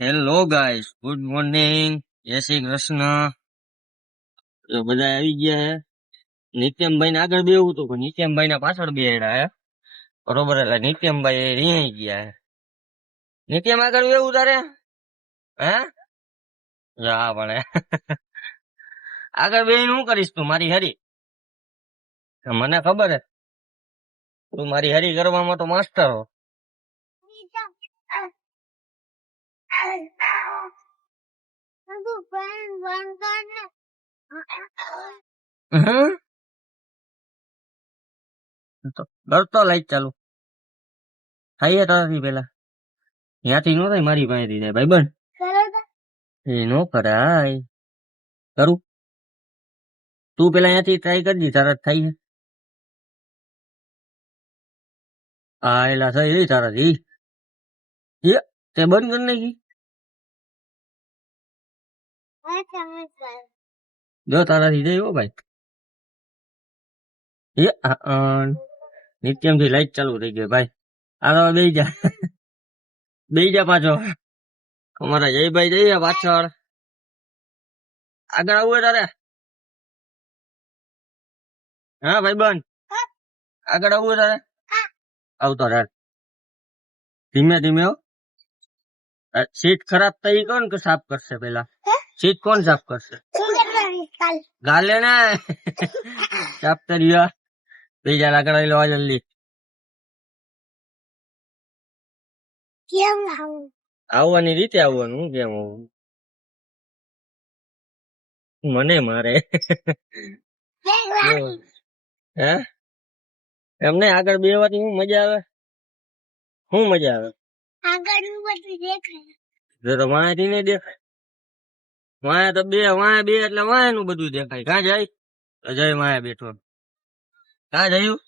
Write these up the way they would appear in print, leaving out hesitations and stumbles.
Hello guys, good morning, જય શ્રી કૃષ્ણ. તો બધા આવી ગયા હે. નિત્યમભાઈ ને આગળ બેવું હતું પણ નિત્યમભાઈ ના પાછળ બેહ્યા હે. બરોબર, એટલે નિત્યમભાઈ રીહાઈ ગયા હે. નિત્યમ આગળ બેવું તારે હે? જા પણ આગળ બેહીને શું કરીશ તું મારી હરી? મને ખબર હે તું મારી હરી કરવામાં તો માસ્ટર હો. હમ કરતો લાઈટ ચાલુ થાય તારાથી પેલા ત્યાંથી નો થાય, મારી પાસેથી થાય ભાઈ. બન એ નો કરાય. કરું તું પેલા અહીંયાથી ટ્રાય કરજી, તારા થાય છે. હા એલા થઈ તારાથી. એ તે બંધ કરી નાખી. જો તારાથી જાય હો ભાઈ. એ નિત્યમ થી લાઈટ ચાલુ થઈ ગઈ ભાઈ. આ બે જા બે જા પાછો. અમારા જયભાઈ જઈએ પાછળ. આગળ આવું તારે? હા ભાઈ બન, આગળ આવું તારે? આવતો રે ધીમે ધીમે હો. સીટ ખરાબ થઈ કોણ કે સાફ કરશે? પેલા સીટ કોણ સાફ કરશે? ગાલે ને સાફ કરી બીજા આગળ આવી લો જલ્દી. આવવાની રીતે આવવાનું. હું કેમ આવું? મને મારે હે એમને આગળ બેહવાથી શું મજા આવે? શું મજા આવે? આગળ બધું દેખાય. તો વાંથી નહીં દેખાય. વાયા તો વાયા બે એટલે વાયા નું બધું દેખાય. ક્યાં જાય? જય વાયા બેઠો. ક્યાં જયું?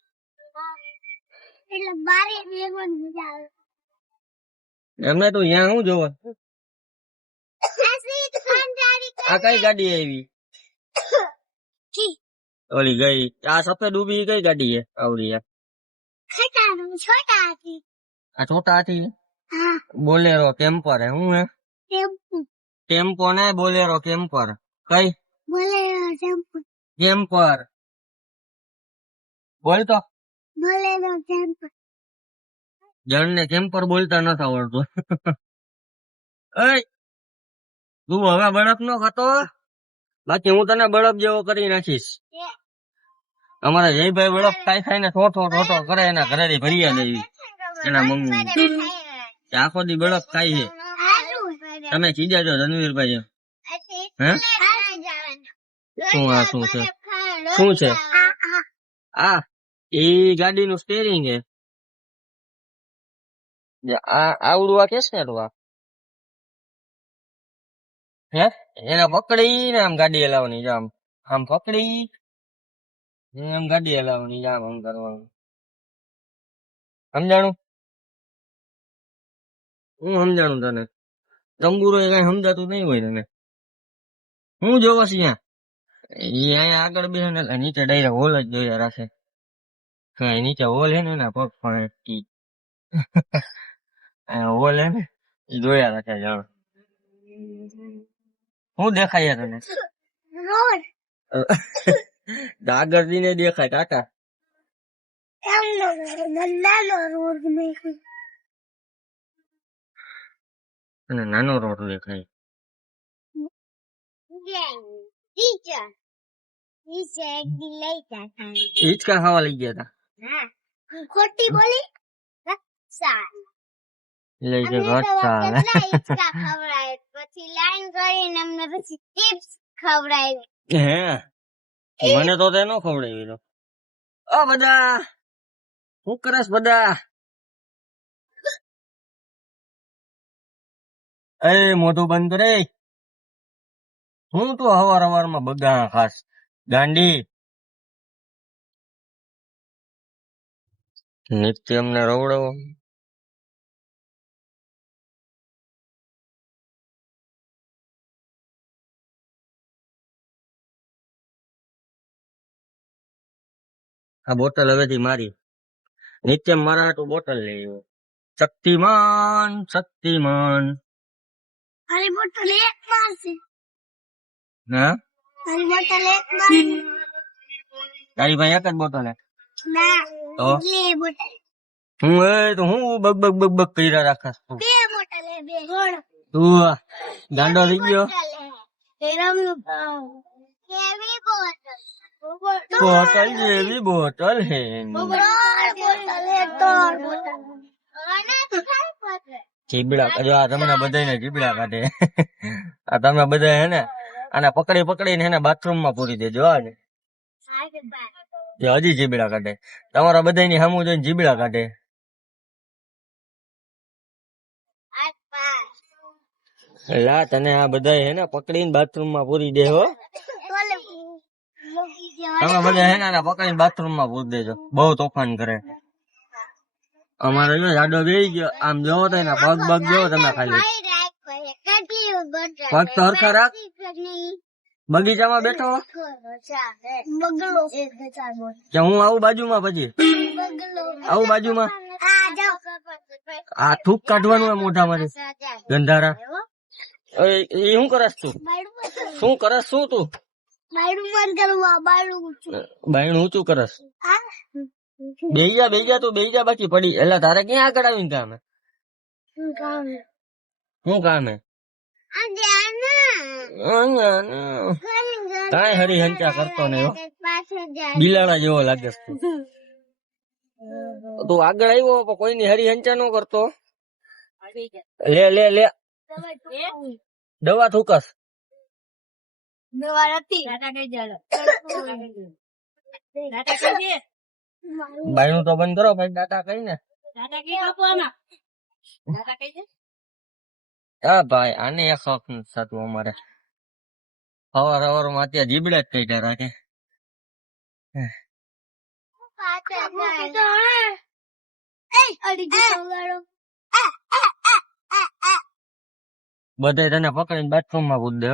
એટલે બારે બેહવાની મજા આવે. એમને તો અહીંયા શું જોવા? આ કઈ ગાડી આવી? ઓલી ગઈ આ સફેદ ઉભી કઈ ગાડી હે? આવડી આ છોટા હાથી. બોલેરો કેમ્પર હે? શું હે? ટેમ્પો ને બોલેરો કેમ્પર. કઈ બોલેરો કેમ્પર બોલતો? Bolero camper. જણ ને કેમ્પર બોલતા નથી આવડતું. તું હવે બળપ નો ખાતો, બાકી હું તને બળપ જેવો કરી નાખીશ. અમારા જયભાઈ બળપ ખાઈ ખાઈને ઠોઠો કરે, એના ઘરે ભરિયા દેવી એના મમ્મી આખો દી બળપ ખાઈ છે. તમે ખીજા છો રણવીરભાઈ? હે શું? આ શું છે? શું છે આ? એ ગાડી નું સ્ટેરિંગ હે. આવડું આ કેસ ને તું હે એને પકડી ને આમ ગાડી હલાવવાની. આમ આમ પકડી એમ ગાડી હલાવવાની. આમ આમ કરવાનું. સમજાણું? હું સમજાણું તને? તંબુરો એ કઈ સમજાતું નહીં હોય તને. હું જોવા છે અહીંયા? અહીંયા આગળ બે ને નીચે ડાયરેક્ટ હોલ જ જોયા રાખે. કઈ નીચે હોલ હે ને એના પગ પણ હોલ હે ને એ જોયા રાખે. જાણ શું દેખાય તને? આગળ થી ને દેખાય કાકા. અને નાનો રોડ દેખાય. હિંચકા ખાવા લઈ ગયા હતા. ખોટી બોલી લઈ પછી લાઈન કરીને અમને પછી ટિપ્સ ખવડાવી. હે મને તો તે નો ખવડાવી. તો બધા શું કરસ? બધા એ મોઢું બંધ રે. હું તો હવાર માં બગા ખાસ ગાંડી. નિત્યમ ને રવડાવો. આ બોટલ હવેથી મારી. નિત્યમ મારા હાટુ બોટલ લઈ આવ્યો. શક્તિમાન શક્તિમાન. મારી બોટલ એક મારશે. હા મારી બોટલ એક મારશે. તારી ભાઈ એક જ બોટલ હે ના તો બે બોટલ. હું તો હું બગ કર્યા રાખસ તું બે બોટલ હે બે. ગોળ. તું ગાંડો થઈ ગયો કેવી બોટલ. બોટલ જેવી બોટલ હે બોટલ હે ત્રણ બોટલ. અને ખાઈ પડે. જીબડા જો આ તમને બધાને જીબડા કાઢે આ તમે બધા હે ને આને પકડીને એને બાથરૂમ માં પૂરી દેજો આ ને જે હજી જીબડા કાઢે તમારા બધાની સામું જોઈને જીબડા કાઢે લા તને આ બધા હે ને પકડીને બાથરૂમ માં પૂરી દે હો તમે બધા હે ને આને પકડીને બાથરૂમ માં પૂરી દેજો બહુ તોફાન કરે અમારે જો જાડો બેહી ગયો આમ જોવો તો એના પગ જોવો તમે ખાલી પગ તો હરખા રાખ બગીચામાં બેઠો કે હું આવું બાજુમાં પછી આવું બાજુમાં આ થૂક કાઢવાનું હોય મોઢામાંથી ગંધારા એ શું કરસ તું શું કરસ શું તું બાયણું ઊંચું કરસ બેહી જા તું બેહી જા બાકી પડી એટલે તારે ક્યાં આગળ આવીને કામ હે કાંઈ હરિહંચા કરતો નહીં હો બિલાડા જેવો લાગે તું આગળ આવ્યો પણ કોઈની હરિહંચા નો કરતો લે દવા થૂકસ બાયણું તો બંધ કરો ભાઈ ડાટા કઈ ને હા ભાઈ આને એક શોખ નથી થતું અમારે સવાર માં ત્યાં જીબડા જ કઈટા રાખે બધા તને પકડીને બાથરૂમ માં પૂછ દે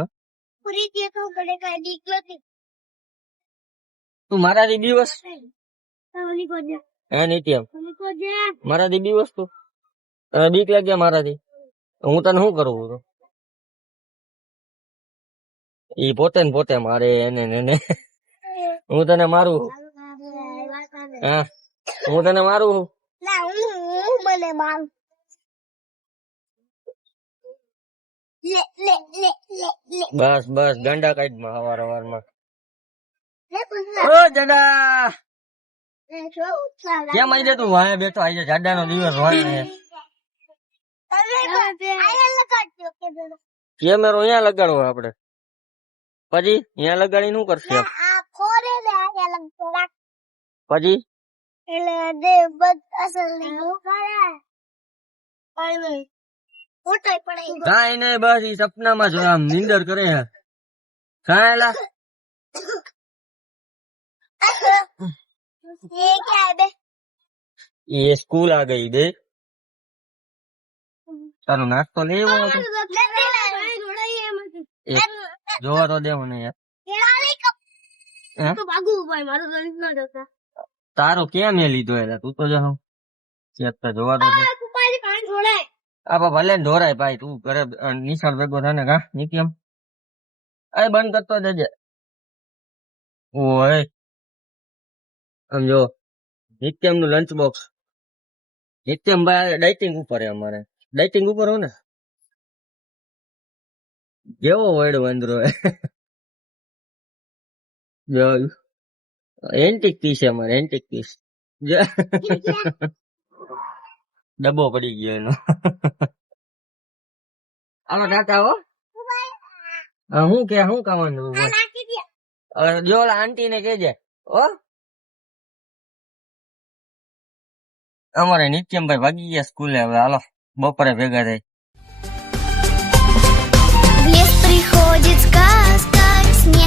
તું મારાથી દિવસ હે નિત્યમ મારાથી દિવસ તું તને બીક લાગ્યા મારાથી હું તને શું કરું ઈ પોતે ને પોતે મારે એને હું તને મારું હા હું તને મારું બસ ગંડા કાઢ માં હવાર માં ઓ જડા કેમ આવી તું વાય બેઠો આવી જાય જાડા નો દિવસ વાય કેમેરો અહીંયા લગાડવો આપડે પછી અહીંયા લગાડી શું કરશે પછી કાઈ નઈ બસ ઈ સપનામાં જો આમ નીંદર કરે હે કાયલા ये स्कूल आ गई दे तारो नाश्तो लेवो હતો જોવા તો દેવો ને યાર તારો ક્યાં મેં લીધો એટલે તું તો જાવ ચેક જોવા તો આ ભલે ઢોરાય ભાઈ તું ઘરે નિશાળ ભેગો થાય ને કા નિત્યમ એ બંધ કરતો જજે ઓય આમ જો નિત્યમ નું લંચ બોક્સ નિત્યમ ભાઈ ડાઇટિંગ ઉપર હે અમારે ડાઇટિંગ ઉપર હો ને કેવો વડ વાંદરો જો એન્ટિક પીસ છે અમારે એન્ટિક પીસ ડબ્બો પડી ગયો એનો આવો ટાટા હો હું કાવાનું જો આંટી ને કેજે ઓ અમારે નિત્યમભાઈ ભાગી ગયા સ્કૂલે હવે હાલો બપોરે ભેગા થાય В лес приходит сказка, снег